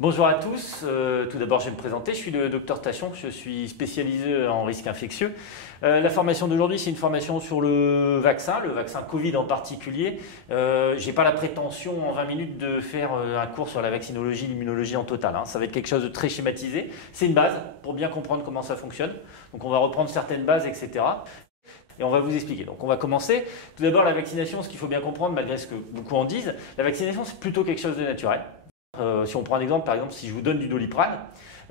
Bonjour à tous, tout d'abord je vais me présenter, je suis le docteur Tachon, je suis spécialisé en risques infectieux. La formation d'aujourd'hui c'est une formation sur le vaccin Covid en particulier. Je n'ai pas la prétention en 20 minutes de faire un cours sur la vaccinologie, l'immunologie en total, hein. Ça va être quelque chose de très schématisé, c'est une base pour bien comprendre comment ça fonctionne. Donc on va reprendre certaines bases, etc. Et on va vous expliquer. Donc on va commencer. Tout d'abord la vaccination, ce qu'il faut bien comprendre malgré ce que beaucoup en disent, la vaccination c'est plutôt quelque chose de naturel. Si on prend un exemple, par exemple, si je vous donne du Doliprane,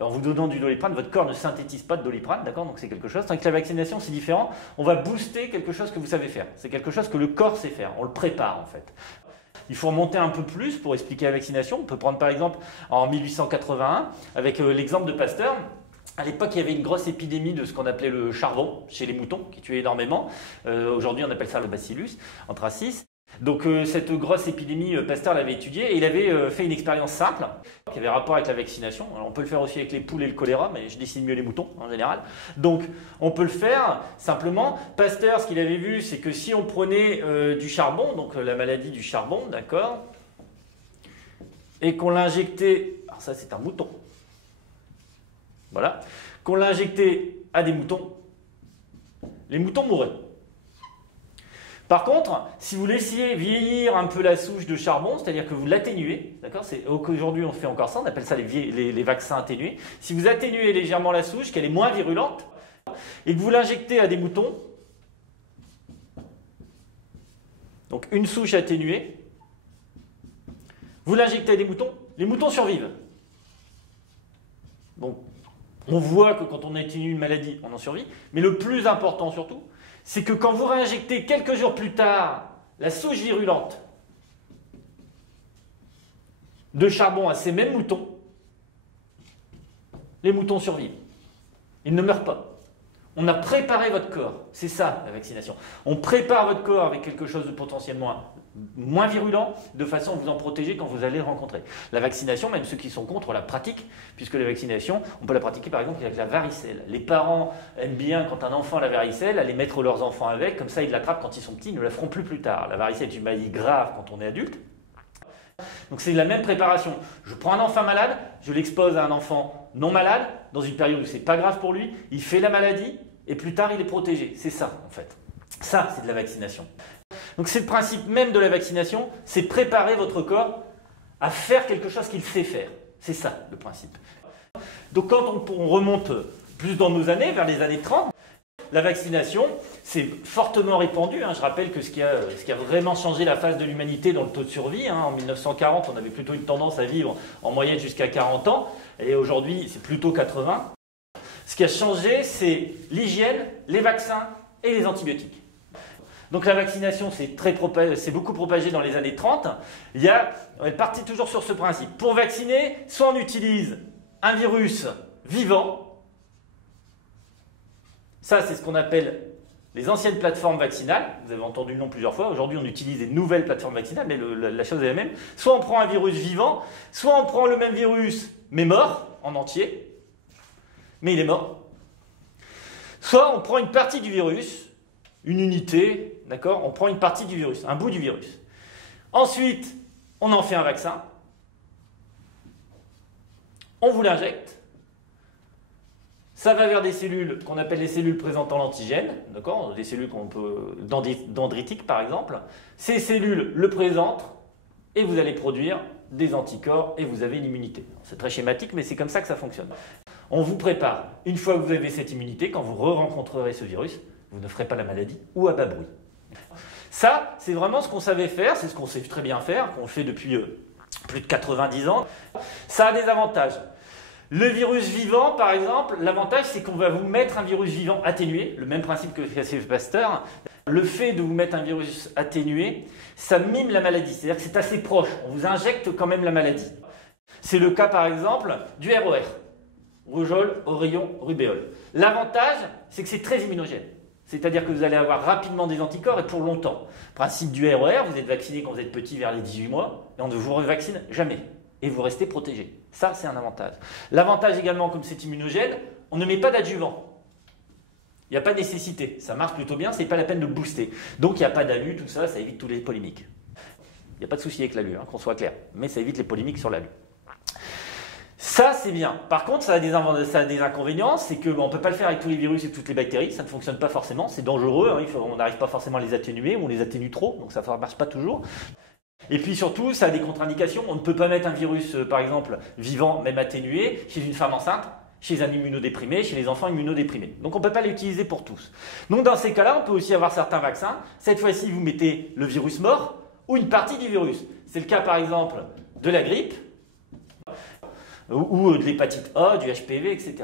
en vous donnant du Doliprane, votre corps ne synthétise pas de Doliprane, d'accord? Donc c'est quelque chose. Tandis que la vaccination, c'est différent. On va booster quelque chose que vous savez faire. C'est quelque chose que le corps sait faire. On le prépare en fait. Il faut remonter un peu plus pour expliquer la vaccination. On peut prendre par exemple en 1881 avec l'exemple de Pasteur. À l'époque, il y avait une grosse épidémie de ce qu'on appelait le charbon chez les moutons, qui tuait énormément. Aujourd'hui, on appelle ça le bacillus anthracis. Donc cette grosse épidémie, Pasteur l'avait étudiée et il avait fait une expérience simple qui avait rapport avec la vaccination. Alors, on peut le faire aussi avec les poules et le choléra, mais je dessine mieux les moutons en général. Donc on peut le faire simplement. Pasteur, ce qu'il avait vu, c'est que si on prenait du charbon, donc la maladie du charbon, d'accord, et qu'on l'injectait, alors ça c'est un mouton, voilà, qu'on l'injectait à des moutons, les moutons mourraient. Par contre, si vous laissiez vieillir un peu la souche de charbon, c'est-à-dire que vous l'atténuez, d'accord, aujourd'hui on fait encore ça, on appelle ça les vaccins atténués. Si vous atténuez légèrement la souche, qu'elle est moins virulente, et que vous l'injectez à des moutons, donc une souche atténuée, vous l'injectez à des moutons, les moutons survivent. Donc on voit que quand on atténue une maladie, on en survit, mais le plus important surtout, c'est que quand vous réinjectez quelques jours plus tard la souche virulente de charbon à ces mêmes moutons, les moutons survivent. Ils ne meurent pas. On a préparé votre corps. C'est ça la vaccination. On prépare votre corps avec quelque chose de potentiellement moins virulent, de façon à vous en protéger quand vous allez le rencontrer. La vaccination, même ceux qui sont contre, la pratiquent, puisque la vaccination, on peut la pratiquer par exemple avec la varicelle. Les parents aiment bien, quand un enfant a la varicelle, aller mettre leurs enfants avec, comme ça ils l'attrapent quand ils sont petits, ils ne la feront plus tard. La varicelle est une maladie grave quand on est adulte. Donc c'est la même préparation. Je prends un enfant malade, je l'expose à un enfant non malade, dans une période où c'est pas grave pour lui, il fait la maladie, et plus tard il est protégé. C'est ça en fait. Ça, c'est de la vaccination. Donc c'est le principe même de la vaccination, c'est préparer votre corps à faire quelque chose qu'il sait faire. C'est ça le principe. Donc quand on remonte plus dans nos années, vers les années 30, la vaccination s'est fortement répandue. Je rappelle que ce qui a vraiment changé la face de l'humanité dans le taux de survie, en 1940 on avait plutôt une tendance à vivre en moyenne jusqu'à 40 ans, et aujourd'hui c'est plutôt 80. Ce qui a changé, c'est l'hygiène, les vaccins et les antibiotiques. Donc la vaccination c'est beaucoup propagé dans les années 30. On est parti toujours sur ce principe. Pour vacciner, soit on utilise un virus vivant. Ça, c'est ce qu'on appelle les anciennes plateformes vaccinales. Vous avez entendu le nom plusieurs fois. Aujourd'hui, on utilise des nouvelles plateformes vaccinales, mais la chose est la même. Soit on prend un virus vivant, soit on prend le même virus, mais mort, en entier. Mais il est mort. Soit on prend une partie du virus, une unité, d'accord? On prend une partie du virus, un bout du virus. Ensuite, on en fait un vaccin. On vous l'injecte. Ça va vers des cellules qu'on appelle les cellules présentant l'antigène, d'accord? Des cellules dendritiques par exemple. Ces cellules le présentent et vous allez produire des anticorps et vous avez l'immunité. C'est très schématique, mais c'est comme ça que ça fonctionne. On vous prépare. Une fois que vous avez cette immunité, quand vous rencontrerez ce virus, vous ne ferez pas la maladie ou à bas bruit. Ça, c'est vraiment ce qu'on savait faire, c'est ce qu'on sait très bien faire, qu'on fait depuis plus de 90 ans. Ça a des avantages. Le virus vivant, par exemple, l'avantage, c'est qu'on va vous mettre un virus vivant atténué, le même principe que fait Pasteur. Le fait de vous mettre un virus atténué, ça mime la maladie, c'est-à-dire que c'est assez proche, on vous injecte quand même la maladie. C'est le cas, par exemple, du ROR, rougeole, oreillon, rubéole. L'avantage, c'est que c'est très immunogène. C'est-à-dire que vous allez avoir rapidement des anticorps et pour longtemps. Principe du ROR, vous êtes vacciné quand vous êtes petit vers les 18 mois et on ne vous revaccine jamais. Et vous restez protégé. Ça, c'est un avantage. L'avantage également, comme c'est immunogène, on ne met pas d'adjuvant. Il n'y a pas de nécessité. Ça marche plutôt bien, ce n'est pas la peine de booster. Donc il n'y a pas d'alu, tout ça, ça évite toutes les polémiques. Il n'y a pas de souci avec l'alu, qu'on soit clair. Mais ça évite les polémiques sur l'alu. Ça, c'est bien. Par contre, ça a des inconvénients, c'est qu'on ne peut pas le faire avec tous les virus et toutes les bactéries, ça ne fonctionne pas forcément, c'est dangereux, hein, on n'arrive pas forcément à les atténuer, ou on les atténue trop, donc ça ne marche pas toujours. Et puis surtout, ça a des contre-indications. On ne peut pas mettre un virus, par exemple, vivant, même atténué, chez une femme enceinte, chez un immunodéprimé, chez les enfants immunodéprimés. Donc on ne peut pas l'utiliser pour tous. Donc dans ces cas-là, on peut aussi avoir certains vaccins. Cette fois-ci, vous mettez le virus mort ou une partie du virus. C'est le cas, par exemple, de la grippe, ou de l'hépatite A, du HPV, etc.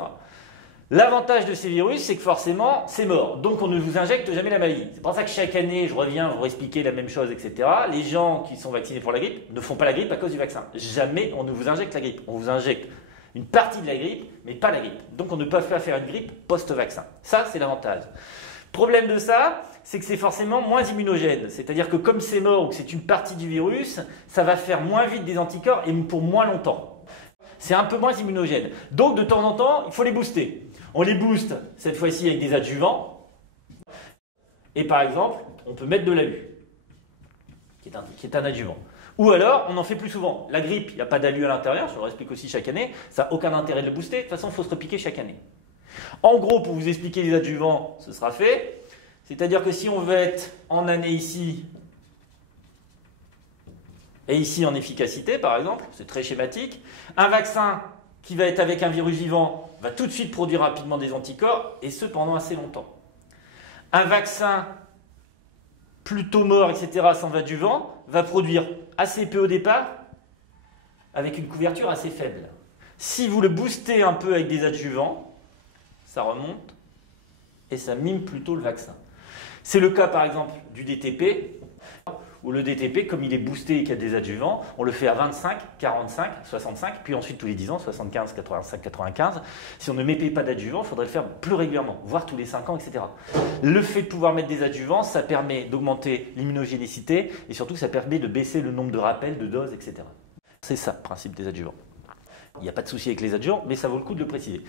L'avantage de ces virus, c'est que forcément, c'est mort. Donc on ne vous injecte jamais la maladie. C'est pour ça que chaque année, je reviens vous expliquer la même chose, etc. Les gens qui sont vaccinés pour la grippe ne font pas la grippe à cause du vaccin. Jamais on ne vous injecte la grippe. On vous injecte une partie de la grippe, mais pas la grippe. Donc on ne peut pas faire une grippe post-vaccin. Ça, c'est l'avantage. Problème de ça, c'est que c'est forcément moins immunogène. C'est-à-dire que comme c'est mort ou que c'est une partie du virus, ça va faire moins vite des anticorps et pour moins longtemps. C'est un peu moins immunogène. Donc de temps en temps, il faut les booster. On les booste cette fois-ci avec des adjuvants. Et par exemple, on peut mettre de l'ALU, qui est un adjuvant. Ou alors, on en fait plus souvent. La grippe, il n'y a pas d'ALU à l'intérieur, je le explique aussi chaque année. Ça n'a aucun intérêt de le booster. De toute façon, il faut se repiquer chaque année. En gros, pour vous expliquer les adjuvants, ce sera fait. C'est-à-dire que si on veut être en année ici, et ici en efficacité, par exemple, c'est très schématique, un vaccin qui va être avec un virus vivant va tout de suite produire rapidement des anticorps, et ce pendant assez longtemps. Un vaccin plutôt mort, etc., sans adjuvant, va produire assez peu au départ, avec une couverture assez faible. Si vous le boostez un peu avec des adjuvants, ça remonte, et ça mime plutôt le vaccin. C'est le cas, par exemple, du DTP, où le DTP, comme il est boosté et qu'il y a des adjuvants, on le fait à 25, 45, 65, puis ensuite tous les 10 ans, 75, 85, 95. Si on ne mettait pas d'adjuvants, il faudrait le faire plus régulièrement, voire tous les 5 ans, etc. Le fait de pouvoir mettre des adjuvants, ça permet d'augmenter l'immunogénicité et surtout ça permet de baisser le nombre de rappels, de doses, etc. C'est ça le principe des adjuvants. Il n'y a pas de souci avec les adjuvants, mais ça vaut le coup de le préciser.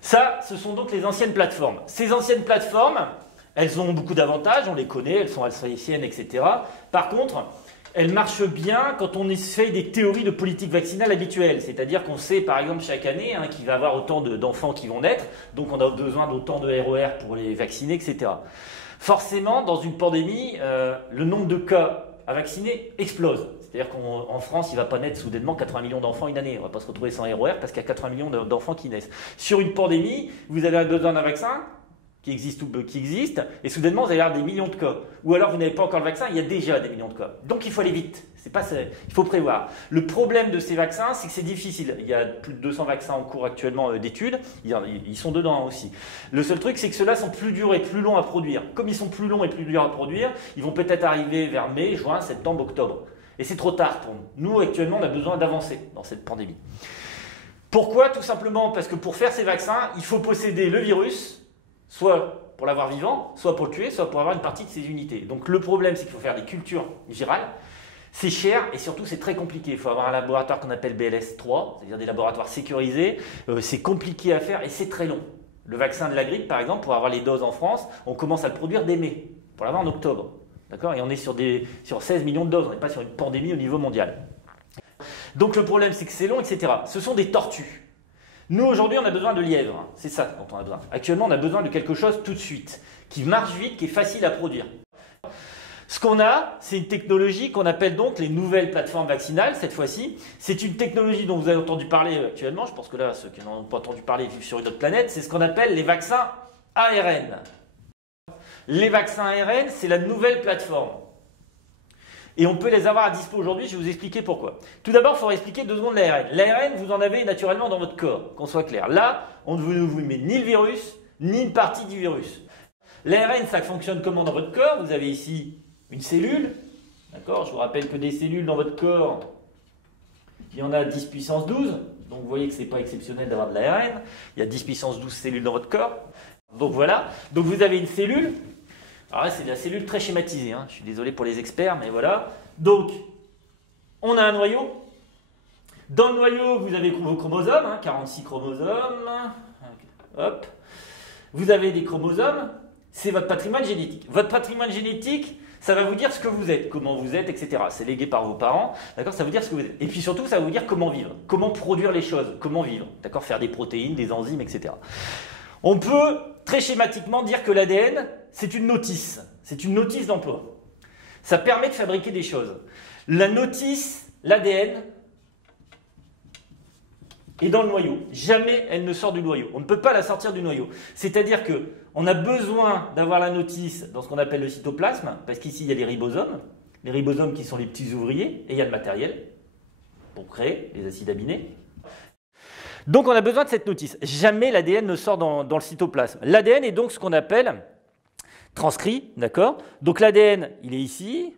Ça, ce sont donc les anciennes plateformes. Ces anciennes plateformes, elles ont beaucoup d'avantages, on les connaît, elles sont alsaciennes, etc. Par contre, elles marchent bien quand on fait des théories de politique vaccinale habituelles. C'est-à-dire qu'on sait, par exemple, chaque année qu'il va y avoir autant d'enfants qui vont naître, donc on a besoin d'autant de RER pour les vacciner, etc. Forcément, dans une pandémie, le nombre de cas à vacciner explose. C'est-à-dire qu'en France, il ne va pas naître soudainement 80 millions d'enfants une année. On ne va pas se retrouver sans RER parce qu'il y a 80 millions d'enfants qui naissent. Sur une pandémie, vous avez besoin d'un vaccin qui existe ou peu qui existe, et soudainement vous allez avoir des millions de cas. Ou alors vous n'avez pas encore le vaccin, il y a déjà des millions de cas. Donc il faut aller vite, il faut prévoir. Le problème de ces vaccins, c'est que c'est difficile. Il y a plus de 200 vaccins en cours actuellement d'études, ils sont dedans aussi. Le seul truc, c'est que ceux-là sont plus durs et plus longs à produire. Comme ils sont plus longs et plus durs à produire, ils vont peut-être arriver vers mai, juin, septembre, octobre. Et c'est trop tard pour nous. Nous, actuellement, on a besoin d'avancer dans cette pandémie. Pourquoi? Tout simplement parce que pour faire ces vaccins, il faut posséder le virus, soit pour l'avoir vivant, soit pour le tuer, soit pour avoir une partie de ses unités. Donc le problème, c'est qu'il faut faire des cultures virales. C'est cher et surtout c'est très compliqué. Il faut avoir un laboratoire qu'on appelle BLS3, c'est-à-dire des laboratoires sécurisés. C'est compliqué à faire et c'est très long. Le vaccin de la grippe, par exemple, pour avoir les doses en France, on commence à le produire dès mai, pour l'avoir en octobre. D'accord? Et on est sur 16 millions de doses, on n'est pas sur une pandémie au niveau mondial. Donc le problème, c'est que c'est long, etc. Ce sont des tortues. Nous, aujourd'hui, on a besoin de lièvres. C'est ça dont on a besoin. Actuellement, on a besoin de quelque chose tout de suite, qui marche vite, qui est facile à produire. Ce qu'on a, c'est une technologie qu'on appelle donc les nouvelles plateformes vaccinales, cette fois-ci. C'est une technologie dont vous avez entendu parler actuellement. Je pense que là, ceux qui n'en ont pas entendu parler vivent sur une autre planète. C'est ce qu'on appelle les vaccins ARN. Les vaccins ARN, c'est la nouvelle plateforme. Et on peut les avoir à dispo aujourd'hui, je vais vous expliquer pourquoi. Tout d'abord, il faudrait expliquer 2 secondes l'ARN. L'ARN, vous en avez naturellement dans votre corps, qu'on soit clair. Là, on ne vous met ni le virus, ni une partie du virus. L'ARN, ça fonctionne comment dans votre corps? Vous avez ici une cellule. D'accord? Je vous rappelle que des cellules dans votre corps, il y en a 10 puissance 12. Donc vous voyez que ce n'est pas exceptionnel d'avoir de l'ARN. Il y a 10 puissance 12 cellules dans votre corps. Donc voilà. Donc vous avez une cellule. Alors là, c'est de la cellule très schématisée, hein. Je suis désolé pour les experts, mais voilà. Donc, on a un noyau. Dans le noyau, vous avez vos chromosomes, 46 chromosomes. Hop. Vous avez des chromosomes. C'est votre patrimoine génétique. Votre patrimoine génétique, Ça va vous dire ce que vous êtes, comment vous êtes, etc. C'est légué par vos parents, d'accord? Ça va vous dire ce que vous êtes. Et puis surtout, ça va vous dire comment vivre, comment produire les choses, comment vivre, d'accord? Faire des protéines, des enzymes, etc. On peut très schématiquement dire que l'ADN, c'est une notice d'emploi. Ça permet de fabriquer des choses. La notice, l'ADN, est dans le noyau. Jamais elle ne sort du noyau. On ne peut pas la sortir du noyau. C'est-à-dire qu'on a besoin d'avoir la notice dans ce qu'on appelle le cytoplasme, parce qu'ici, il y a les ribosomes qui sont les petits ouvriers, et il y a le matériel pour créer les acides aminés. Donc, on a besoin de cette notice. Jamais l'ADN ne sort dans le cytoplasme. L'ADN est donc ce qu'on appelle transcrit, d'accord? Donc, l'ADN, il est ici,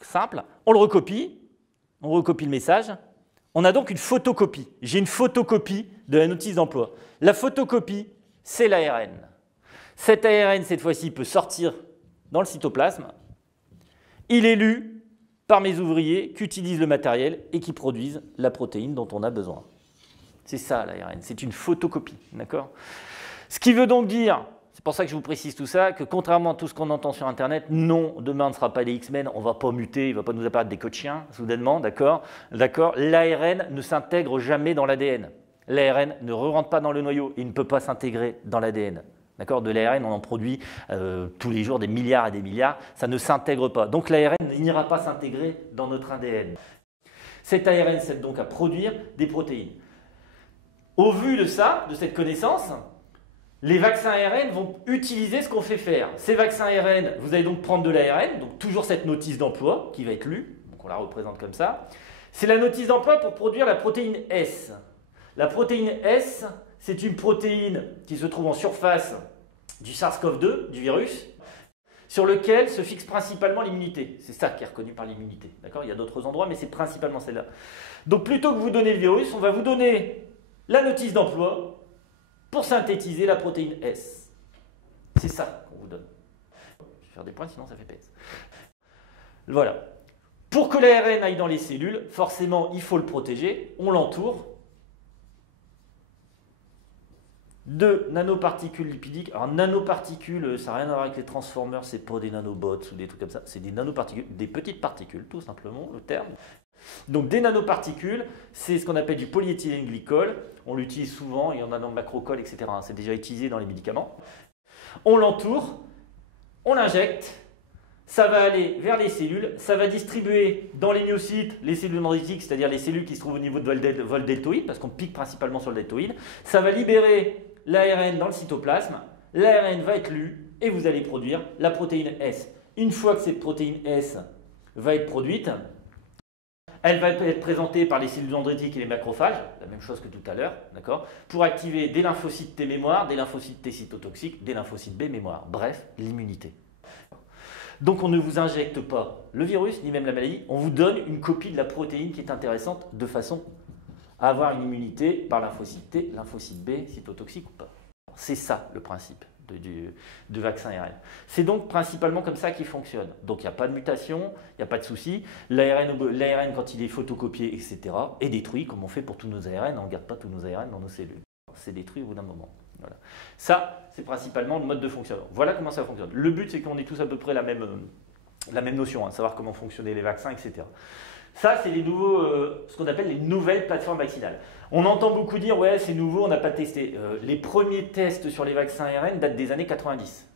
simple. On le recopie, le message. On a donc une photocopie. J'ai une photocopie de la notice d'emploi. La photocopie, c'est l'ARN. Cet ARN, cette fois-ci, peut sortir dans le cytoplasme. Il est lu par mes ouvriers qui utilisent le matériel et qui produisent la protéine dont on a besoin. C'est ça l'ARN, c'est une photocopie, d'accord? Ce qui veut donc dire, c'est pour ça que je vous précise tout ça, que contrairement à tout ce qu'on entend sur Internet, non, demain ne sera pas les X-Men, on ne va pas muter, il ne va pas nous apparaître des queues de chiens, soudainement, d'accord? L'ARN ne s'intègre jamais dans l'ADN. L'ARN ne rentre pas dans le noyau, il ne peut pas s'intégrer dans l'ADN. D'accord? De l'ARN, on en produit tous les jours des milliards et des milliards, ça ne s'intègre pas. Donc l'ARN n'ira pas s'intégrer dans notre ADN. Cet ARN sert donc à produire des protéines. Au vu de ça, de cette connaissance, les vaccins ARN vont utiliser ce qu'on fait faire. Ces vaccins ARN, vous allez donc prendre de l'ARN, donc toujours cette notice d'emploi qui va être lue, donc on la représente comme ça. C'est la notice d'emploi pour produire la protéine S. La protéine S, c'est une protéine qui se trouve en surface du SARS-CoV-2, du virus, sur lequel se fixe principalement l'immunité. C'est ça qui est reconnu par l'immunité. Il y a d'autres endroits, mais c'est principalement celle-là. Donc plutôt que vous donner le virus, on va vous donner la notice d'emploi pour synthétiser la protéine S. C'est ça qu'on vous donne. Je vais faire des points, sinon ça fait PS. Voilà. Pour que l'ARN aille dans les cellules, forcément, il faut le protéger. On l'entoure de nanoparticules lipidiques. Alors, nanoparticules, ça n'a rien à voir avec les transformers, c'est pas des nanobots ou des trucs comme ça. C'est des nanoparticules, des petites particules, tout simplement, le terme. Donc des nanoparticules, c'est ce qu'on appelle du polyéthylène glycol. On l'utilise souvent, il y en a dans le macrocol, etc. C'est déjà utilisé dans les médicaments. On l'entoure, on l'injecte, ça va aller vers les cellules, ça va distribuer dans les myocytes les cellules dendritiques, c'est-à-dire les cellules qui se trouvent au niveau de vol deltoïde, parce qu'on pique principalement sur le deltoïde. Ça va libérer l'ARN dans le cytoplasme, l'ARN va être lu et vous allez produire la protéine S. Une fois que cette protéine S va être produite, elle va être présentée par les cellules dendritiques et les macrophages, la même chose que tout à l'heure, d'accord, pour activer des lymphocytes T mémoire, des lymphocytes T cytotoxiques, des lymphocytes B mémoire, bref, l'immunité. Donc on ne vous injecte pas le virus, ni même la maladie, on vous donne une copie de la protéine qui est intéressante de façon à avoir une immunité par lymphocyte T, lymphocyte B, cytotoxique ou pas. C'est ça le principe du vaccin ARN. C'est donc principalement comme ça qu'il fonctionne. Donc il n'y a pas de mutation, il n'y a pas de souci. L'ARN, quand il est photocopié, etc., est détruit, comme on fait pour tous nos ARN. On ne garde pas tous nos ARN dans nos cellules. C'est détruit au bout d'un moment. Voilà. Ça, c'est principalement le mode de fonctionnement. Voilà comment ça fonctionne. Le but, c'est qu'on ait tous à peu près la même notion, savoir comment fonctionnaient les vaccins, etc. Ça, c'est ce qu'on appelle les nouvelles plateformes vaccinales. On entend beaucoup dire « ouais, c'est nouveau, on n'a pas testé ». Les premiers tests sur les vaccins ARN datent des années 90.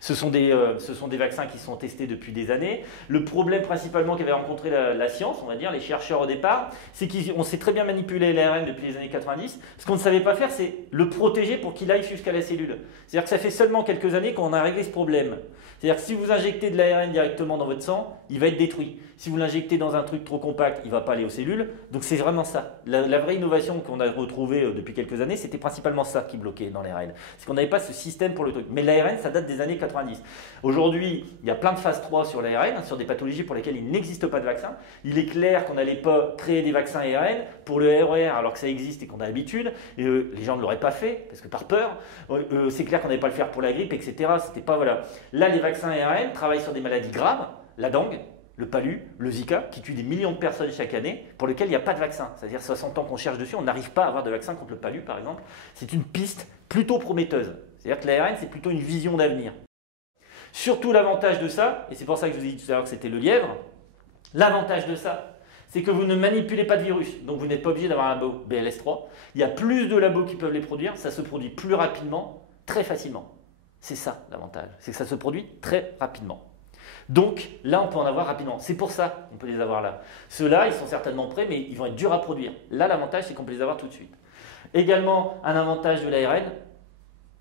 Ce sont des vaccins qui sont testés depuis des années. Le problème principalement qu'avait rencontré la science, on va dire, les chercheurs au départ, c'est qu'on sait très bien manipuler l'ARN depuis les années 90. Ce qu'on ne savait pas faire, c'est le protéger pour qu'il aille jusqu'à la cellule. C'est-à-dire que ça fait seulement quelques années qu'on a réglé ce problème. C'est-à-dire que si vous injectez de l'ARN directement dans votre sang, il va être détruit. Si vous l'injectez dans un truc trop compact, il ne va pas aller aux cellules. Donc c'est vraiment ça. La vraie innovation qu'on a retrouvée depuis quelques années, c'était principalement ça qui bloquait dans l'ARN. C'est qu'on n'avait pas ce système pour le truc. Mais l'ARN, ça date des années 90. Aujourd'hui, il y a plein de phase 3 sur l'ARN, sur des pathologies pour lesquelles il n'existe pas de vaccin. Il est clair qu'on n'allait pas créer des vaccins ARN pour le RER alors que ça existe et qu'on a l'habitude. Les gens ne l'auraient pas fait parce que par peur. C'est clair qu'on n'allait pas le faire pour la grippe, etc. C'était pas, voilà. Là, les vaccins ARN travaillent sur des maladies graves, la dengue, le palu, le Zika, qui tue des millions de personnes chaque année, pour lesquelles il n'y a pas de vaccin. C'est-à-dire 60 ans qu'on cherche dessus, on n'arrive pas à avoir de vaccin contre le palu, par exemple. C'est une piste plutôt prometteuse. C'est-à-dire que l'ARN, c'est plutôt une vision d'avenir. Surtout l'avantage de ça, et c'est pour ça que je vous ai dit tout à l'heure que c'était le lièvre, l'avantage de ça, c'est que vous ne manipulez pas de virus, donc vous n'êtes pas obligé d'avoir un labo BLS3. Il y a plus de labos qui peuvent les produire, ça se produit plus rapidement, très facilement. C'est ça l'avantage, c'est que ça se produit très rapidement. Donc là, on peut en avoir rapidement. C'est pour ça qu'on peut les avoir là. Ceux-là, ils sont certainement prêts, mais ils vont être durs à produire. Là, l'avantage, c'est qu'on peut les avoir tout de suite. Également, un avantage de l'ARN,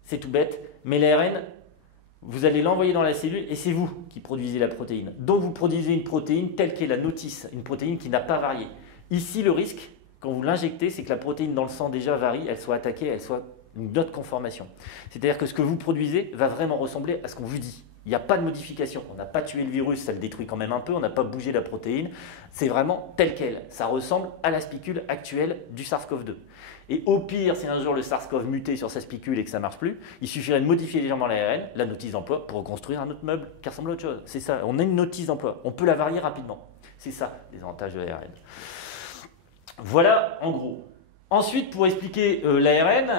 c'est tout bête, mais l'ARN, vous allez l'envoyer dans la cellule et c'est vous qui produisez la protéine. Donc vous produisez une protéine telle qu'est la notice, une protéine qui n'a pas varié. Ici, le risque, quand vous l'injectez, c'est que la protéine dans le sang déjà varie, elle soit attaquée, elle soit une autre conformation. C'est-à-dire que ce que vous produisez va vraiment ressembler à ce qu'on vous dit. Il n'y a pas de modification. On n'a pas tué le virus, ça le détruit quand même un peu, on n'a pas bougé la protéine. C'est vraiment tel quel. Ça ressemble à la spicule actuelle du SARS-CoV-2. Et au pire, si un jour le SARS-CoV mutait sur sa spicule et que ça ne marche plus, il suffirait de modifier légèrement l'ARN, la notice d'emploi, pour reconstruire un autre meuble qui ressemble à autre chose. C'est ça, on a une notice d'emploi. On peut la varier rapidement. C'est ça, les avantages de l'ARN. Voilà, en gros. Ensuite, pour expliquer l'ARN,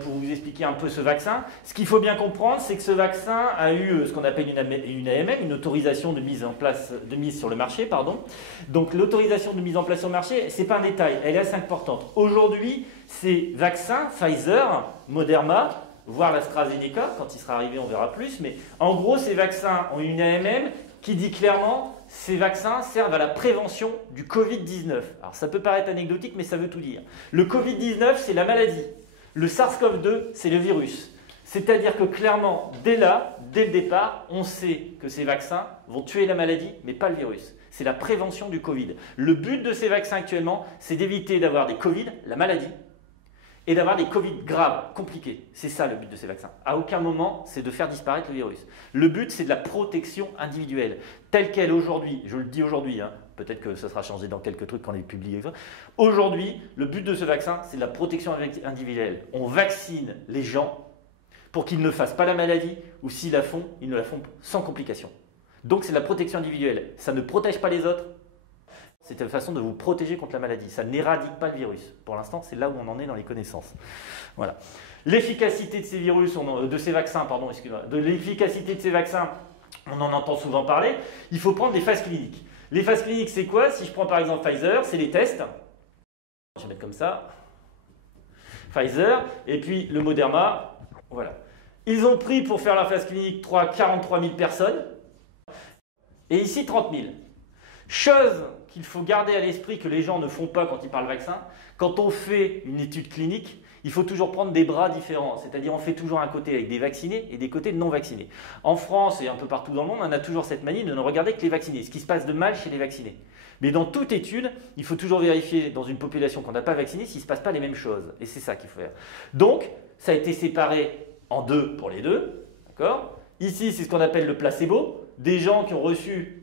pour vous expliquer un peu ce vaccin, ce qu'il faut bien comprendre, c'est que ce vaccin a eu ce qu'on appelle une AMM, une autorisation de mise sur le marché, pardon. Donc l'autorisation de mise en place sur le marché, c'est pas un détail, elle est assez importante. Aujourd'hui, ces vaccins, Pfizer, Moderna, voire l'AstraZeneca, quand il sera arrivé, on verra plus, mais en gros, ces vaccins ont une AMM qui dit clairement ces vaccins servent à la prévention du Covid-19. Alors ça peut paraître anecdotique, mais ça veut tout dire. Le Covid-19, c'est la maladie. Le SARS-CoV-2, c'est le virus. C'est-à-dire que clairement, dès le départ, on sait que ces vaccins vont tuer la maladie, mais pas le virus. C'est la prévention du Covid. Le but de ces vaccins actuellement, c'est d'éviter d'avoir des Covid, la maladie, et d'avoir des Covid graves, compliqués. C'est ça le but de ces vaccins. À aucun moment, c'est de faire disparaître le virus. Le but, c'est de la protection individuelle. Telle qu'elle aujourd'hui, je le dis aujourd'hui, hein, peut-être que ça sera changé dans quelques trucs quand on les publie. Aujourd'hui, le but de ce vaccin, c'est de la protection individuelle. On vaccine les gens pour qu'ils ne fassent pas la maladie, ou s'ils la font, ils ne la font sans complications. Donc c'est de la protection individuelle. Ça ne protège pas les autres. C'est une façon de vous protéger contre la maladie. Ça n'éradique pas le virus. Pour l'instant, c'est là où on en est dans les connaissances. Voilà. L'efficacité de ces vaccins, on en entend souvent parler. Il faut prendre des phases cliniques. Les phases cliniques, c'est quoi? Si je prends par exemple Pfizer, c'est les tests. Je vais mettre comme ça. Pfizer, et puis le Moderna. Voilà. Ils ont pris pour faire la phase clinique 43 000 personnes. Et ici, 30 000. Chose qu'il faut garder à l'esprit que les gens ne font pas quand ils parlent vaccin. Quand on fait une étude clinique, il faut toujours prendre des bras différents. C'est-à-dire on fait toujours un côté avec des vaccinés et des côtés non vaccinés. En France et un peu partout dans le monde, on a toujours cette manie de ne regarder que les vaccinés, ce qui se passe de mal chez les vaccinés. Mais dans toute étude, il faut toujours vérifier dans une population qu'on n'a pas vaccinée s'il ne se passe pas les mêmes choses. Et c'est ça qu'il faut faire. Donc, ça a été séparé en deux pour les deux. D'accord ? Ici, c'est ce qu'on appelle le placebo. Des gens qui ont reçu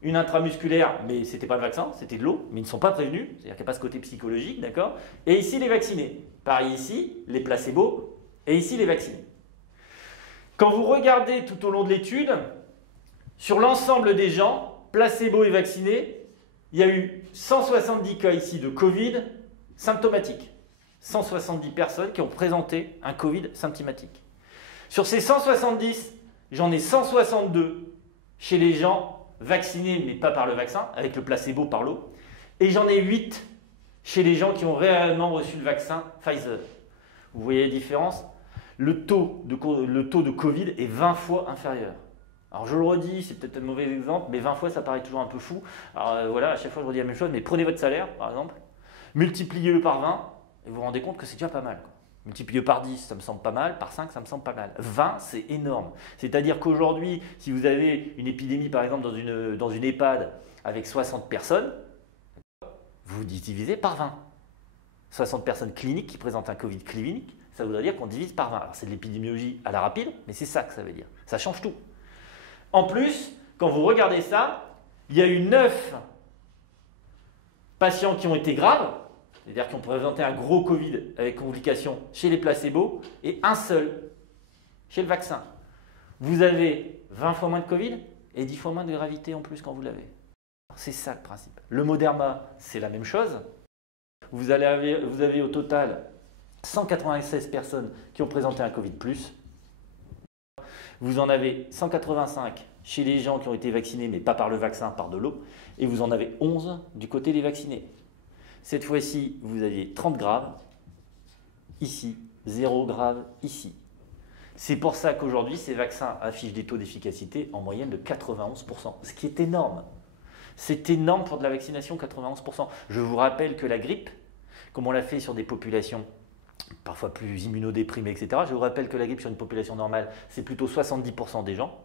une intramusculaire, mais ce n'était pas le vaccin, c'était de l'eau, mais ils ne sont pas prévenus, c'est-à-dire qu'il n'y a pas ce côté psychologique, d'accord? Et ici, les vaccinés. Pareil ici, les placebos, et ici, les vaccinés. Quand vous regardez tout au long de l'étude, sur l'ensemble des gens, placebo et vaccinés, il y a eu 170 cas ici de Covid symptomatique. 170 personnes qui ont présenté un Covid symptomatique. Sur ces 170, j'en ai 162 chez les gens vaccinés, mais pas par le vaccin, avec le placebo par l'eau. Et j'en ai 8 chez les gens qui ont réellement reçu le vaccin Pfizer. Vous voyez la différence? Le taux de Covid est 20 fois inférieur. Alors je le redis, c'est peut-être un mauvais exemple, mais 20 fois ça paraît toujours un peu fou. Alors voilà, à chaque fois je redis la même chose, mais prenez votre salaire par exemple, multipliez-le par 20, et vous vous rendez compte que c'est déjà pas mal. Multiplié par 10, ça me semble pas mal, par 5, ça me semble pas mal. 20, c'est énorme. C'est-à-dire qu'aujourd'hui, si vous avez une épidémie, par exemple, dans une EHPAD avec 60 personnes, vous divisez par 20. 60 personnes cliniques qui présentent un Covid clinique, ça voudrait dire qu'on divise par 20. Alors c'est de l'épidémiologie à la rapide, mais c'est ça que ça veut dire. Ça change tout. En plus, quand vous regardez ça, il y a eu 9 patients qui ont été graves, c'est-à-dire qui ont présenté un gros Covid avec complications chez les placebos, et un seul chez le vaccin. Vous avez 20 fois moins de Covid et 10 fois moins de gravité en plus quand vous l'avez. C'est ça le principe. Le Moderna, c'est la même chose. Vous avez au total 196 personnes qui ont présenté un Covid+. vous en avez 185 chez les gens qui ont été vaccinés, mais pas par le vaccin, par de l'eau, et vous en avez 11 du côté des vaccinés. Cette fois-ci, vous aviez 30 graves, ici, 0 grave, ici. C'est pour ça qu'aujourd'hui, ces vaccins affichent des taux d'efficacité en moyenne de 91%, ce qui est énorme. C'est énorme pour de la vaccination, 91%. Je vous rappelle que la grippe, comme on l'a fait sur des populations parfois plus immunodéprimées, etc., je vous rappelle que la grippe sur une population normale, c'est plutôt 70% des gens,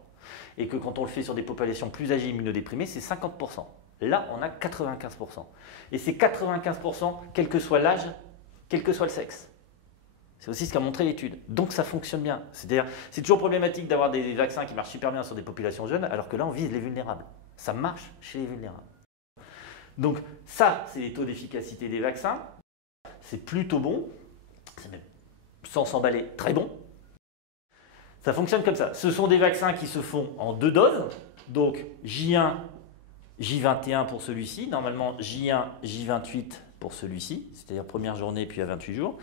et que quand on le fait sur des populations plus âgées immunodéprimées, c'est 50%. Là, on a 95%. Et c'est 95%, quel que soit l'âge, quel que soit le sexe. C'est aussi ce qu'a montré l'étude. Donc ça fonctionne bien. C'est-à-dire, c'est toujours problématique d'avoir des vaccins qui marchent super bien sur des populations jeunes, alors que là, on vise les vulnérables. Ça marche chez les vulnérables. Donc ça, c'est les taux d'efficacité des vaccins. C'est plutôt bon. C'est même, sans s'emballer, très bon. Ça fonctionne comme ça. Ce sont des vaccins qui se font en 2 doses. Donc J1, J21 pour celui-ci. Normalement, J1, J28 pour celui-ci. C'est-à-dire première journée puis à 28 jours.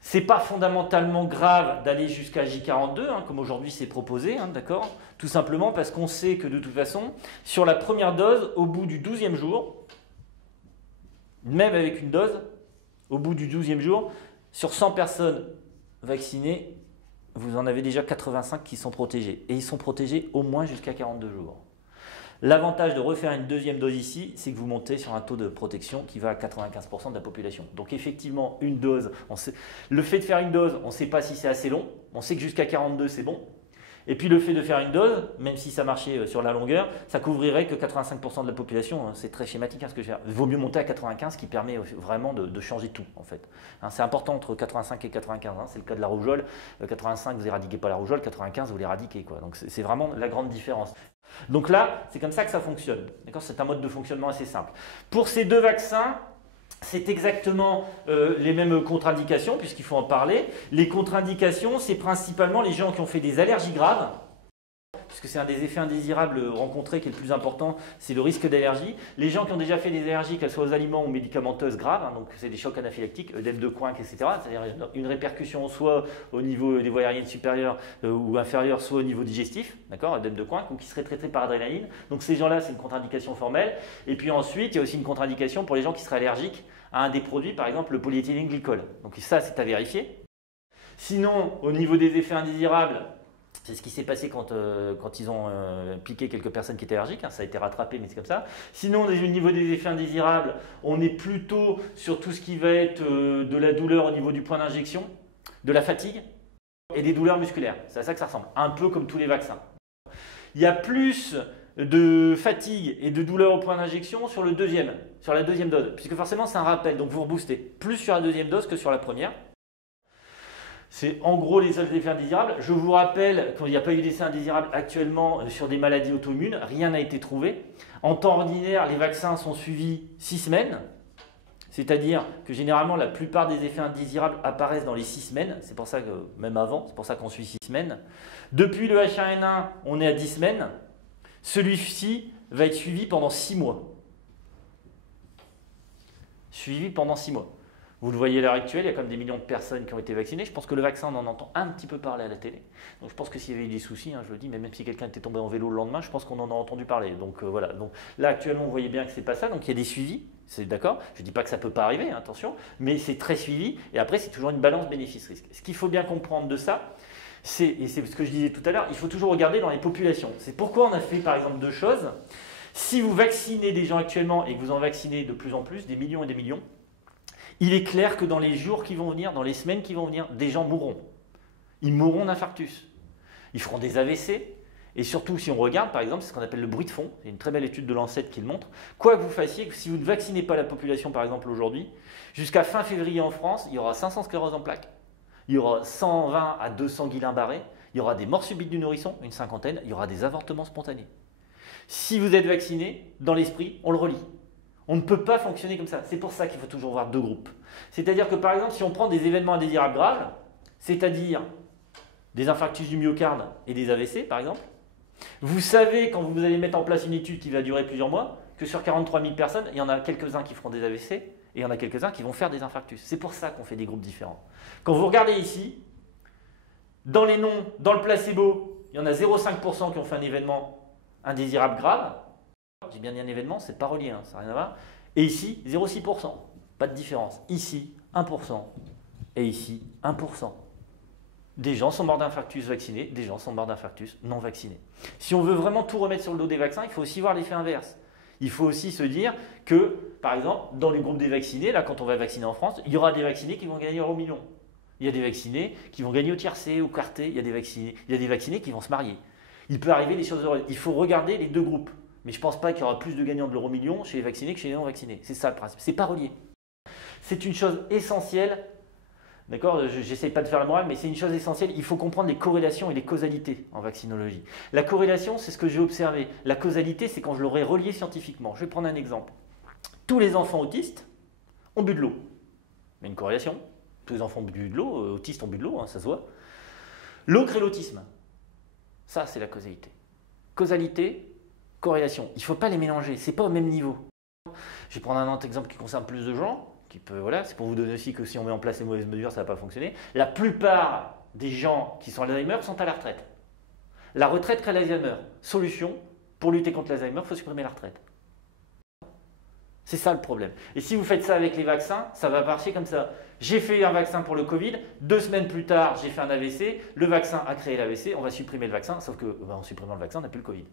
C'est pas fondamentalement grave d'aller jusqu'à J42, comme aujourd'hui c'est proposé, d'accord ? Tout simplement parce qu'on sait que de toute façon, sur la première dose, au bout du 12e jour, même avec une dose, au bout du 12e jour, sur 100 personnes vaccinées, vous en avez déjà 85 qui sont protégés. Et ils sont protégés au moins jusqu'à 42 jours. L'avantage de refaire une deuxième dose ici, c'est que vous montez sur un taux de protection qui va à 95% de la population. Donc effectivement, une dose, le fait de faire une dose, on ne sait pas si c'est assez long. On sait que jusqu'à 42, c'est bon. Et puis le fait de faire une dose, même si ça marchait sur la longueur, ça couvrirait que 85% de la population. C'est très schématique ce que je vais faire. Il vaut mieux monter à 95, qui permet vraiment de changer tout en fait. C'est important entre 85 et 95. C'est le cas de la rougeole. 85, vous éradiquez pas la rougeole. 95, vous l'éradiquez. Donc c'est vraiment la grande différence. Donc là, c'est comme ça que ça fonctionne. C'est un mode de fonctionnement assez simple. Pour ces 2 vaccins, c'est exactement les mêmes contre-indications, puisqu'il faut en parler. Les contre-indications, c'est principalement les gens qui ont fait des allergies graves, puisque c'est un des effets indésirables rencontrés qui est le plus important, c'est le risque d'allergie. Les gens qui ont déjà fait des allergies, qu'elles soient aux aliments ou médicamenteuses graves, donc c'est des chocs anaphylactiques, œdème de Coinck, etc., c'est-à-dire une répercussion soit au niveau des voies aériennes supérieures ou inférieures, soit au niveau digestif, d'accord, œdème de Coinck, donc qui serait traité par adrénaline. Donc ces gens-là, c'est une contre-indication formelle. Et puis ensuite, il y a aussi une contre-indication pour les gens qui seraient allergiques à un des produits, par exemple le polyéthylène glycol. Donc ça, c'est à vérifier. Sinon, au niveau des effets indésirables, c'est ce qui s'est passé quand ils ont piqué quelques personnes qui étaient allergiques. Ça a été rattrapé, mais c'est comme ça. Sinon, au niveau des effets indésirables, on est plutôt sur tout ce qui va être de la douleur au niveau du point d'injection, de la fatigue et des douleurs musculaires. C'est à ça que ça ressemble. Un peu comme tous les vaccins. Il y a plus de fatigue et de douleur au point d'injection sur la deuxième dose, puisque forcément c'est un rappel. Donc vous reboostez plus sur la deuxième dose que sur la première. C'est en gros les seuls effets indésirables. Je vous rappelle qu'il n'y a pas eu d'essais indésirables actuellement sur des maladies auto-immunes. Rien n'a été trouvé. En temps ordinaire, les vaccins sont suivis 6 semaines. C'est-à-dire que généralement, la plupart des effets indésirables apparaissent dans les 6 semaines. C'est pour ça que, même avant, c'est pour ça qu'on suit 6 semaines. Depuis le H1N1, on est à 10 semaines. Celui-ci va être suivi pendant 6 mois. Suivi pendant 6 mois. Vous le voyez à l'heure actuelle, il y a quand même des millions de personnes qui ont été vaccinées. Je pense que le vaccin, on en entend un petit peu parler à la télé. Donc je pense que s'il y avait eu des soucis, je le dis, mais même si quelqu'un était tombé en vélo le lendemain, je pense qu'on en a entendu parler. Donc voilà. Donc là, actuellement, vous voyez bien que ce n'est pas ça. Donc il y a des suivis, c'est d'accord. Je ne dis pas que ça ne peut pas arriver, attention, mais c'est très suivi. Et après, c'est toujours une balance bénéfice-risque. Ce qu'il faut bien comprendre de ça, et c'est ce que je disais tout à l'heure, il faut toujours regarder dans les populations. C'est pourquoi on a fait par exemple 2 choses. Si vous vaccinez des gens actuellement et que vous en vaccinez de plus en plus, des millions et des millions, il est clair que dans les jours qui vont venir, dans les semaines qui vont venir, des gens mourront. Ils mourront d'infarctus. Ils feront des AVC. Et surtout, si on regarde, par exemple, c'est ce qu'on appelle le bruit de fond. C'est une très belle étude de Lancet qui le montre. Quoi que vous fassiez, si vous ne vaccinez pas la population, par exemple, aujourd'hui, jusqu'à fin février en France, il y aura 500 scléroses en plaques. Il y aura 120 à 200 Guillain-Barré. Il y aura des morts subites du nourrisson, une cinquantaine. Il y aura des avortements spontanés. Si vous êtes vacciné, dans l'esprit, on le relie. On ne peut pas fonctionner comme ça. C'est pour ça qu'il faut toujours voir 2 groupes. C'est-à-dire que par exemple, si on prend des événements indésirables graves, c'est-à-dire des infarctus du myocarde et des AVC par exemple, vous savez quand vous allez mettre en place une étude qui va durer plusieurs mois, que sur 43 000 personnes, il y en a quelques-uns qui feront des AVC et il y en a quelques-uns qui vont faire des infarctus. C'est pour ça qu'on fait des groupes différents. Quand vous regardez ici, dans les noms, dans le placebo, il y en a 0,5% qui ont fait un événement indésirable grave. J'ai bien dit un événement, c'est pas relié, hein, ça n'a rien à voir. Et ici, 0,6%. Pas de différence. Ici, 1%. Et ici, 1%. Des gens sont morts d'infarctus vaccinés, des gens sont morts d'infarctus non vaccinés. Si on veut vraiment tout remettre sur le dos des vaccins, il faut aussi voir l'effet inverse. Il faut aussi se dire que, par exemple, dans les groupes des vaccinés, là, quand on va vacciner en France, il y aura des vaccinés qui vont gagner au million. Il y a des vaccinés qui vont gagner au tiercé, au quarté, il y a des vaccinés qui vont se marier. Il peut arriver des choses heureuses. Il faut regarder les deux groupes. Mais je ne pense pas qu'il y aura plus de gagnants de l'euro million chez les vaccinés que chez les non vaccinés. C'est ça le principe. Ce n'est pas relié. C'est une chose essentielle. D'accord, j'essaye pas de faire la morale, mais c'est une chose essentielle. Il faut comprendre les corrélations et les causalités en vaccinologie. La corrélation, c'est ce que j'ai observé. La causalité, c'est quand je l'aurai relié scientifiquement. Je vais prendre un exemple. Tous les enfants autistes ont bu de l'eau. Il y a une corrélation. Tous les enfants ont bu de l'eau, autistes ont bu de l'eau, hein, ça se voit. L'eau crée l'autisme. Ça, c'est la causalité. Causalité, corrélation. Il ne faut pas les mélanger, ce n'est pas au même niveau. Je vais prendre un autre exemple qui concerne plus de gens. Voilà, c'est pour vous donner aussi que si on met en place les mauvaises mesures, ça ne va pas fonctionner. La plupart des gens qui sont à l'Alzheimer sont à la retraite. La retraite crée l'Alzheimer. Solution, pour lutter contre l'Alzheimer, il faut supprimer la retraite. C'est ça le problème. Et si vous faites ça avec les vaccins, ça va marcher comme ça. J'ai fait un vaccin pour le Covid, 2 semaines plus tard, j'ai fait un AVC, le vaccin a créé l'AVC, on va supprimer le vaccin, sauf que en supprimant le vaccin, on n'a plus le Covid.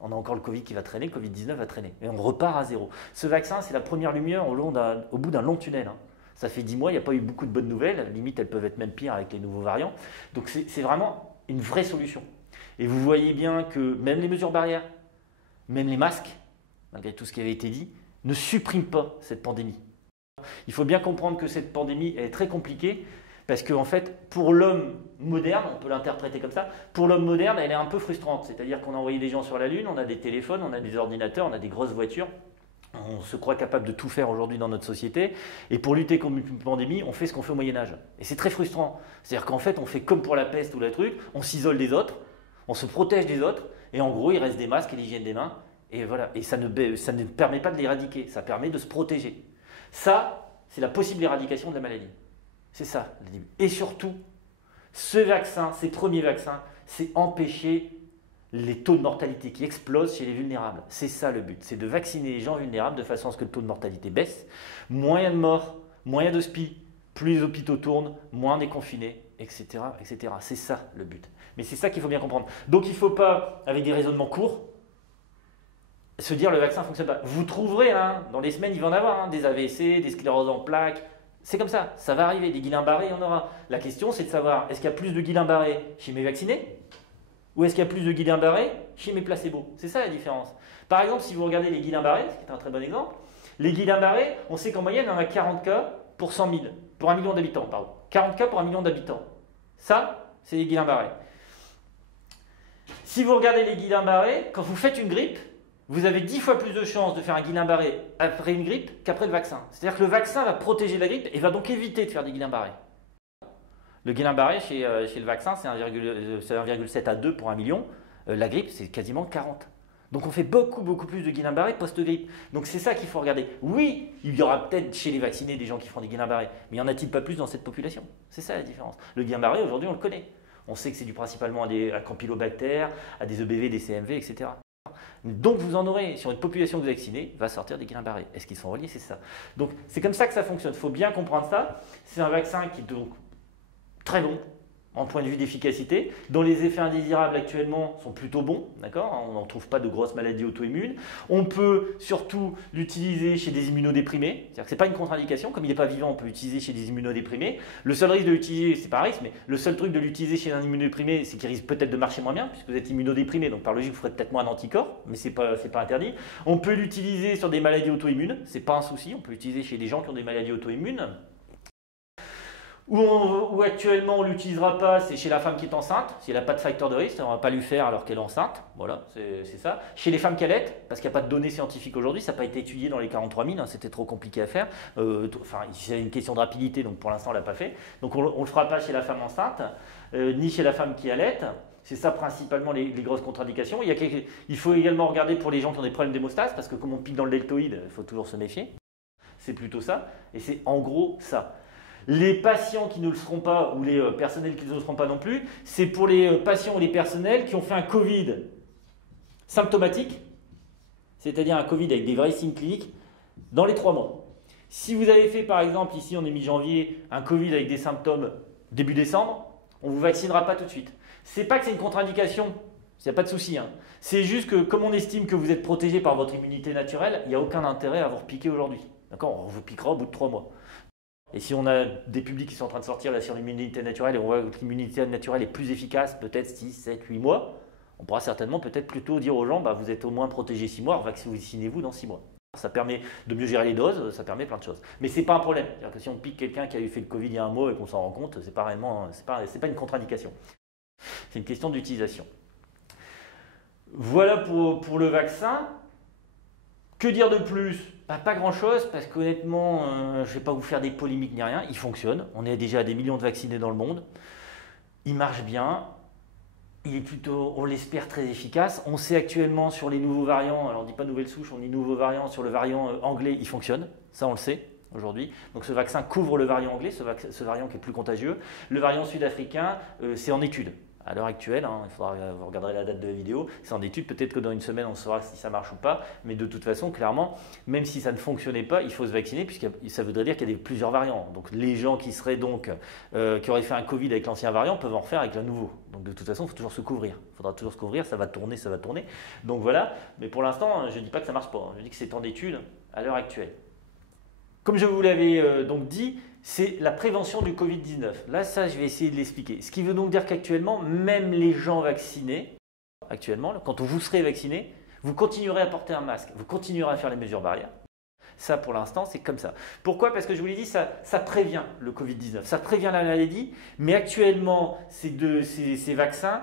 On a encore le Covid qui va traîner, le Covid-19 va traîner. Et on repart à zéro. Ce vaccin, c'est la première lumière au bout d'un long tunnel. Hein. Ça fait 10 mois, il n'y a pas eu beaucoup de bonnes nouvelles. Limite, elles peuvent être même pires avec les nouveaux variants. Donc c'est vraiment une vraie solution. Et vous voyez bien que même les mesures barrières, même les masques, malgré tout ce qui avait été dit, ne suppriment pas cette pandémie. Il faut bien comprendre que cette pandémie est très compliquée. Parce qu'en fait, pour l'homme moderne, on peut l'interpréter comme ça, pour l'homme moderne, elle est un peu frustrante. C'est-à-dire qu'on a envoyé des gens sur la Lune, on a des téléphones, on a des ordinateurs, on a des grosses voitures. On se croit capable de tout faire aujourd'hui dans notre société. Et pour lutter contre une pandémie, on fait ce qu'on fait au Moyen-Âge. Et c'est très frustrant. C'est-à-dire qu'en fait, on fait comme pour la peste ou le truc, on s'isole des autres, on se protège des autres, et en gros, il reste des masques et l'hygiène des mains. Et voilà. Et ça ne permet pas de l'éradiquer, ça permet de se protéger. Ça, c'est la possible éradication de la maladie. C'est ça le début. Et surtout, ce vaccin, ces premiers vaccins, c'est empêcher les taux de mortalité qui explosent chez les vulnérables. C'est ça le but, c'est de vacciner les gens vulnérables de façon à ce que le taux de mortalité baisse. Moins il y a de morts, moins il y a d'hospi, plus les hôpitaux tournent, moins on est confinés, etc. etc. C'est ça le but. Mais c'est ça qu'il faut bien comprendre. Donc il ne faut pas, avec des raisonnements courts, se dire le vaccin ne fonctionne pas. Vous trouverez, hein, dans les semaines, il va en avoir, hein, des AVC, des scléroses en plaques. C'est comme ça va arriver, des Guillain-Barré, il y en aura. La question, c'est de savoir, est-ce qu'il y a plus de Guillain-Barré chez mes vaccinés ou est-ce qu'il y a plus de Guillain-Barré chez mes placebos? C'est ça la différence. Par exemple, si vous regardez les Guillain-Barré, ce qui est un très bon exemple, les Guillain-Barré, on sait qu'en moyenne, il y en a 40 cas pour 100 000, pour 1 million d'habitants, pardon. 40 cas pour 1 million d'habitants. Ça, c'est les Guillain-Barré. Si vous regardez les Guillain-Barré, quand vous faites une grippe, vous avez 10 fois plus de chances de faire un Guillain-Barré après une grippe qu'après le vaccin. C'est-à-dire que le vaccin va protéger la grippe et va donc éviter de faire des Guillain-Barré. Le Guillain-Barré chez le vaccin, c'est 1,7 à 2 pour 1 million. La grippe, c'est quasiment 40. Donc on fait beaucoup plus de Guillain-Barré post-grippe. Donc c'est ça qu'il faut regarder. Oui, il y aura peut-être chez les vaccinés des gens qui font des Guillain-Barré, mais il n'y en a-t-il pas plus dans cette population? C'est ça la différence. Le Guillain-Barré, aujourd'hui, on le connaît. On sait que c'est dû principalement à Campylobacter, à des EBV, des CMV, etc. Donc vous en aurez, sur une population vaccinée, va sortir des Guillain-Barré. Est-ce qu'ils sont reliés? C'est ça. Donc c'est comme ça que ça fonctionne. Il faut bien comprendre ça. C'est un vaccin qui est donc très bon en point de vue d'efficacité, dont les effets indésirables actuellement sont plutôt bons, d'accord? On n'en trouve pas de grosses maladies auto-immunes. On peut surtout l'utiliser chez des immunodéprimés, c'est-à-dire que ce n'est pas une contre-indication, comme il n'est pas vivant, on peut l'utiliser chez des immunodéprimés. Le seul risque de l'utiliser, c'est pas un risque, mais le seul truc de l'utiliser chez un immunodéprimé, c'est qu'il risque peut-être de marcher moins bien, puisque vous êtes immunodéprimé, donc par logique, vous ferez peut-être moins d'anticorps, mais c'est pas interdit. On peut l'utiliser sur des maladies auto-immunes, c'est pas un souci, on peut l'utiliser chez des gens qui ont des maladies auto-immunes. Où actuellement on ne l'utilisera pas, c'est chez la femme qui est enceinte. Si elle n'a pas de facteur de risque, on ne va pas lui faire alors qu'elle est enceinte. Voilà, c'est ça. Chez les femmes qui allaitent, parce qu'il n'y a pas de données scientifiques aujourd'hui, ça n'a pas été étudié dans les 43 000, hein, c'était trop compliqué à faire. C'est une question de rapidité, donc pour l'instant on ne l'a pas fait. Donc on ne le fera pas chez la femme enceinte, ni chez la femme qui allaite. C'est ça principalement les grosses contre-indications. Il faut également regarder pour les gens qui ont des problèmes d'hémostase, parce que comme on pique dans le deltoïde, il faut toujours se méfier. C'est plutôt ça, et c'est en gros ça. Les patients qui ne le seront pas, ou les personnels qui ne le seront pas non plus, c'est pour les patients ou les personnels qui ont fait un Covid symptomatique, c'est-à-dire un Covid avec des vrais signes cliniques, dans les 3 mois. Si vous avez fait par exemple, ici on est mi-janvier, un Covid avec des symptômes début décembre, on ne vous vaccinera pas tout de suite. C'est pas que c'est une contre-indication, il n'y a pas de souci. Hein. C'est juste que comme on estime que vous êtes protégé par votre immunité naturelle, il n'y a aucun intérêt à vous repiquer aujourd'hui. D'accord? On vous piquera au bout de 3 mois. Et si on a des publics qui sont en train de sortir là sur l'immunité naturelle et on voit que l'immunité naturelle est plus efficace, peut-être 6, 7, 8 mois, on pourra certainement peut-être plutôt dire aux gens, bah, vous êtes au moins protégé 6 mois, vaccinez-vous dans 6 mois. Ça permet de mieux gérer les doses, ça permet plein de choses. Mais ce n'est pas un problème. C'est-à-dire que si on pique quelqu'un qui a eu fait le Covid il y a un mois et qu'on s'en rend compte, ce n'est pas une contre-indication. C'est une question d'utilisation. Voilà pour le vaccin. Que dire de plus? Pas grand-chose, parce qu'honnêtement, je ne vais pas vous faire des polémiques ni rien. Il fonctionne. On est déjà à des millions de vaccinés dans le monde. Il marche bien. Il est plutôt, on l'espère, très efficace. On sait actuellement sur les nouveaux variants, alors on ne dit pas nouvelle souche, on dit nouveaux variants, sur le variant anglais, il fonctionne. Ça, on le sait aujourd'hui. Donc ce vaccin couvre le variant anglais, ce variant qui est plus contagieux. Le variant sud-africain, c'est en étude. À l'heure actuelle, hein, il faudra, vous regarderez la date de la vidéo, c'est en étude, peut-être que dans une semaine on saura si ça marche ou pas, mais de toute façon, clairement, même si ça ne fonctionnait pas, il faut se vacciner, puisque ça voudrait dire qu'il y a plusieurs variants. Donc les gens qui seraient donc, qui auraient fait un Covid avec l'ancien variant peuvent en refaire avec le nouveau. Donc de toute façon, il faut toujours se couvrir. Il faudra toujours se couvrir, ça va tourner, ça va tourner. Donc voilà, mais pour l'instant, je ne dis pas que ça ne marche pas, je dis que c'est en étude à l'heure actuelle. Comme je vous l'avais donc dit, c'est la prévention du Covid-19. Là, ça, je vais essayer de l'expliquer. Ce qui veut donc dire qu'actuellement, même les gens vaccinés, actuellement, quand vous serez vacciné, vous continuerez à porter un masque, vous continuerez à faire les mesures barrières. Ça, pour l'instant, c'est comme ça. Pourquoi? Parce que je vous l'ai dit, ça prévient le Covid-19, ça prévient la maladie, mais actuellement, ces vaccins,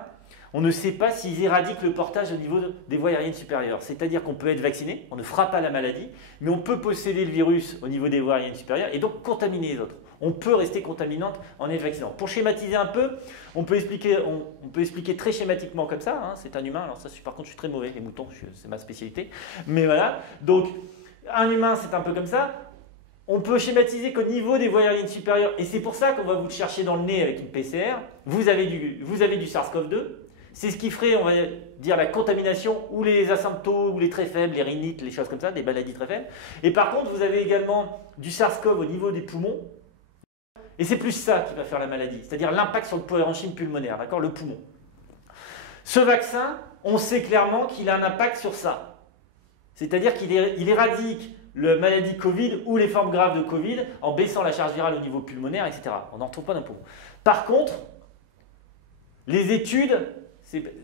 on ne sait pas s'ils éradiquent le portage au niveau des voies aériennes supérieures. C'est-à-dire qu'on peut être vacciné, on ne fera pas la maladie, mais on peut posséder le virus au niveau des voies aériennes supérieures et donc contaminer les autres. On peut rester contaminante en étant vaccinant. Pour schématiser un peu, on peut expliquer très schématiquement comme ça. Hein, c'est un humain, alors ça, par contre, je suis très mauvais, les moutons, c'est ma spécialité. Mais voilà, donc un humain, c'est un peu comme ça. On peut schématiser qu'au niveau des voies aériennes supérieures, et c'est pour ça qu'on va vous le chercher dans le nez avec une PCR, vous avez du SARS-CoV-2. C'est ce qui ferait, on va dire, la contamination ou les asymptômes, ou les très faibles, les rhinites, les choses comme ça, des maladies très faibles. Et par contre, vous avez également du SARS-CoV au niveau des poumons. Et c'est plus ça qui va faire la maladie, c'est-à-dire l'impact sur le parenchyme pulmonaire, d'accord, le poumon. Ce vaccin, on sait clairement qu'il a un impact sur ça. C'est-à-dire qu'il éradique la maladie Covid ou les formes graves de Covid en baissant la charge virale au niveau pulmonaire, etc. On n'en retrouve pas dans le poumon. Par contre, les études,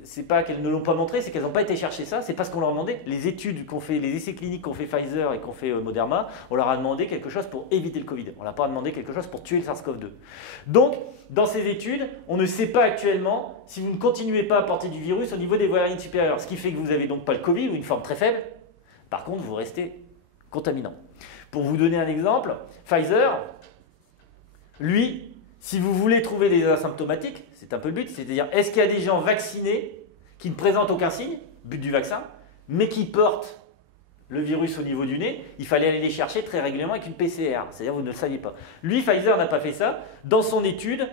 c'est pas qu'elles ne l'ont pas montré, c'est qu'elles n'ont pas été chercher ça, c'est pas ce qu'on leur a demandé. Les études qu'on fait, les essais cliniques qu'ont fait Pfizer et qu'ont fait Moderna, on leur a demandé quelque chose pour éviter le Covid. On ne leur a pas demandé quelque chose pour tuer le SARS-CoV-2. Donc, dans ces études, on ne sait pas actuellement si vous ne continuez pas à porter du virus au niveau des voies aériennes supérieures, ce qui fait que vous n'avez donc pas le Covid ou une forme très faible. Par contre, vous restez contaminant. Pour vous donner un exemple, Pfizer, lui, si vous voulez trouver des asymptomatiques, c'est un peu le but, c'est-à-dire est-ce qu'il y a des gens vaccinés qui ne présentent aucun signe, but du vaccin, mais qui portent le virus au niveau du nez, il fallait aller les chercher très régulièrement avec une PCR, c'est-à-dire vous ne le saviez pas. Lui, Pfizer n'a pas fait ça. Dans son étude,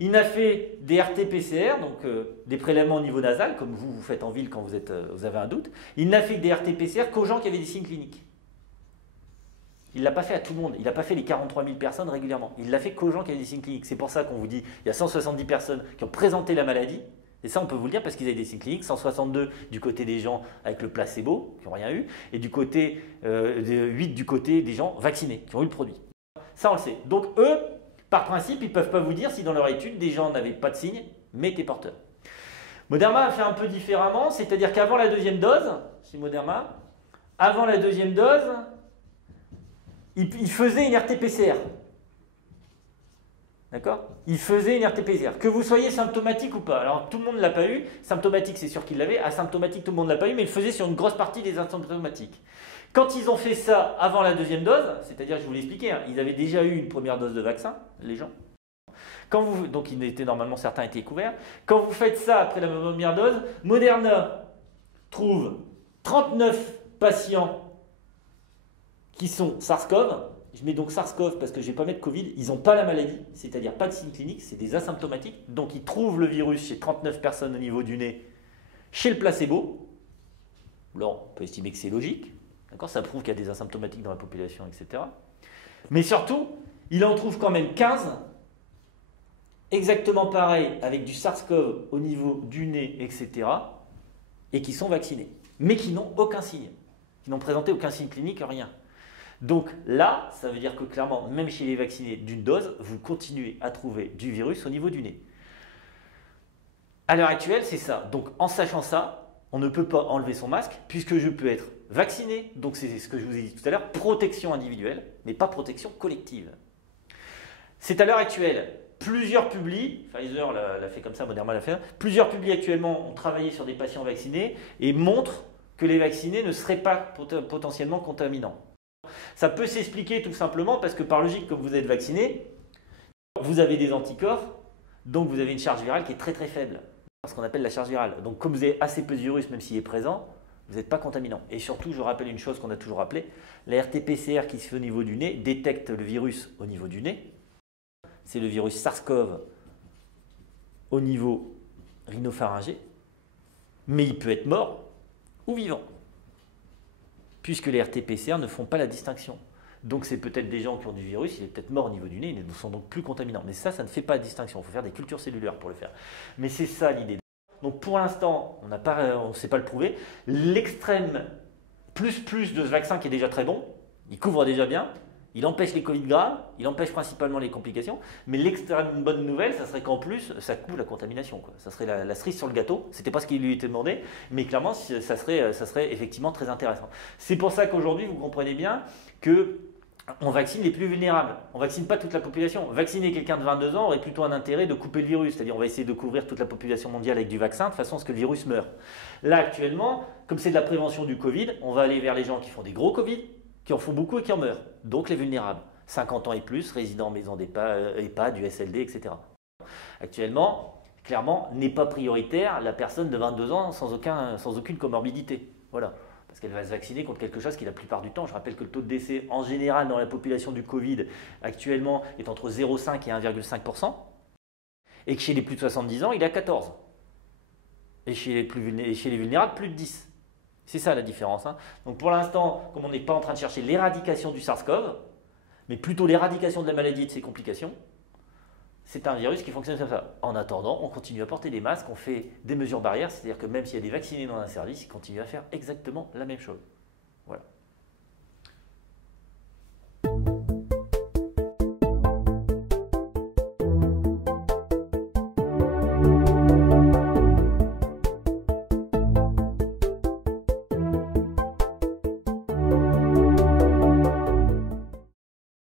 il n'a fait des RT-PCR, donc des prélèvements au niveau nasal, comme vous faites en ville quand vous avez un doute. Il n'a fait que des RT-PCR qu'aux gens qui avaient des signes cliniques. Il ne l'a pas fait à tout le monde, il n'a pas fait les 43 000 personnes régulièrement. Il l'a fait qu'aux gens qui avaient des signes cliniques. C'est pour ça qu'on vous dit il y a 170 personnes qui ont présenté la maladie. Et ça, on peut vous le dire parce qu'ils avaient des signes cliniques. 162 du côté des gens avec le placebo, qui n'ont rien eu. Et du côté, 8 du côté des gens vaccinés, qui ont eu le produit. Ça, on le sait. Donc eux, par principe, ils ne peuvent pas vous dire si dans leur étude, des gens n'avaient pas de signes, mais étaient porteurs. Moderna a fait un peu différemment. C'est-à-dire qu'avant la deuxième dose, chez Moderna, avant la deuxième dose, il faisait une RT-PCR. D'accord? Il faisait une RT-PCR. Que vous soyez symptomatique ou pas. Alors, tout le monde ne l'a pas eu. Symptomatique, c'est sûr qu'il l'avait. Asymptomatique, tout le monde ne l'a pas eu, mais il le faisait sur une grosse partie des asymptomatiques. Quand ils ont fait ça avant la deuxième dose, c'est-à-dire, je vous l'ai expliqué, hein, ils avaient déjà eu une première dose de vaccin, les gens. Donc, normalement, certains étaient couverts. Quand vous faites ça après la première dose, Moderna trouve 39 patients qui sont SARS-CoV, je mets donc SARS-CoV parce que je ne vais pas mettre Covid, ils n'ont pas la maladie, c'est-à-dire pas de signe clinique, c'est des asymptomatiques. Donc ils trouvent le virus chez 39 personnes au niveau du nez, chez le placebo. Là, on peut estimer que c'est logique. Ça prouve qu'il y a des asymptomatiques dans la population, etc. Mais surtout, il en trouve quand même 15, exactement pareil, avec du SARS-CoV au niveau du nez, etc. Et qui sont vaccinés, mais qui n'ont aucun signe, qui n'ont présenté aucun signe clinique, rien. Donc là, ça veut dire que clairement, même chez les vaccinés d'une dose, vous continuez à trouver du virus au niveau du nez. À l'heure actuelle, c'est ça. Donc en sachant ça, on ne peut pas enlever son masque puisque je peux être vacciné. Donc c'est ce que je vous ai dit tout à l'heure, protection individuelle, mais pas protection collective. C'est à l'heure actuelle, plusieurs publis, Pfizer l'a fait comme ça, Moderna l'a fait, plusieurs publis actuellement ont travaillé sur des patients vaccinés et montrent que les vaccinés ne seraient pas potentiellement contaminants. Ça peut s'expliquer tout simplement parce que par logique, comme vous êtes vacciné, vous avez des anticorps, donc vous avez une charge virale qui est très très faible, ce qu'on appelle la charge virale. Donc comme vous avez assez peu de virus, même s'il est présent, vous n'êtes pas contaminant. Et surtout, je rappelle une chose qu'on a toujours rappelée, la RT-PCR qui se fait au niveau du nez détecte le virus au niveau du nez. C'est le virus SARS-CoV au niveau rhinopharyngé, mais il peut être mort ou vivant, puisque les RT-PCR ne font pas la distinction. Donc c'est peut-être des gens qui ont du virus, il est peut-être mort au niveau du nez, ils ne sont donc plus contaminants. Mais ça ne fait pas la distinction, il faut faire des cultures cellulaires pour le faire. Mais c'est ça l'idée. Donc pour l'instant, on ne sait pas le prouver. L'extrême plus de ce vaccin qui est déjà très bon, il couvre déjà bien, il empêche les Covid graves, il empêche principalement les complications, mais l'extrême bonne nouvelle, ça serait qu'en plus, ça couvre la contamination, quoi. Ça serait la cerise sur le gâteau, c'était pas ce qui lui était demandé, mais clairement, ça serait effectivement très intéressant. C'est pour ça qu'aujourd'hui, vous comprenez bien que on vaccine les plus vulnérables. On ne vaccine pas toute la population. Vacciner quelqu'un de 22 ans aurait plutôt un intérêt de couper le virus, c'est-à-dire on va essayer de couvrir toute la population mondiale avec du vaccin de façon à ce que le virus meure. Là, actuellement, comme c'est de la prévention du Covid, on va aller vers les gens qui font des gros Covid, qui en font beaucoup et qui en meurent. Donc les vulnérables, 50 ans et plus, résidents en maison d'EHPAD, du SLD, etc. Actuellement, clairement, n'est pas prioritaire la personne de 22 ans sans aucune comorbidité. Voilà. Parce qu'elle va se vacciner contre quelque chose qui, la plupart du temps, je rappelle que le taux de décès en général dans la population du Covid actuellement est entre 0,5 et 1,5%, et que chez les plus de 70 ans, il est à 14. Et chez les vulnérables, plus de 10. C'est ça la différence. Donc pour l'instant, comme on n'est pas en train de chercher l'éradication du SARS-CoV, mais plutôt l'éradication de la maladie et de ses complications, c'est un virus qui fonctionne comme ça. En attendant, on continue à porter des masques, on fait des mesures barrières, c'est-à-dire que même s'il y a des vaccinés dans un service, ils continuent à faire exactement la même chose.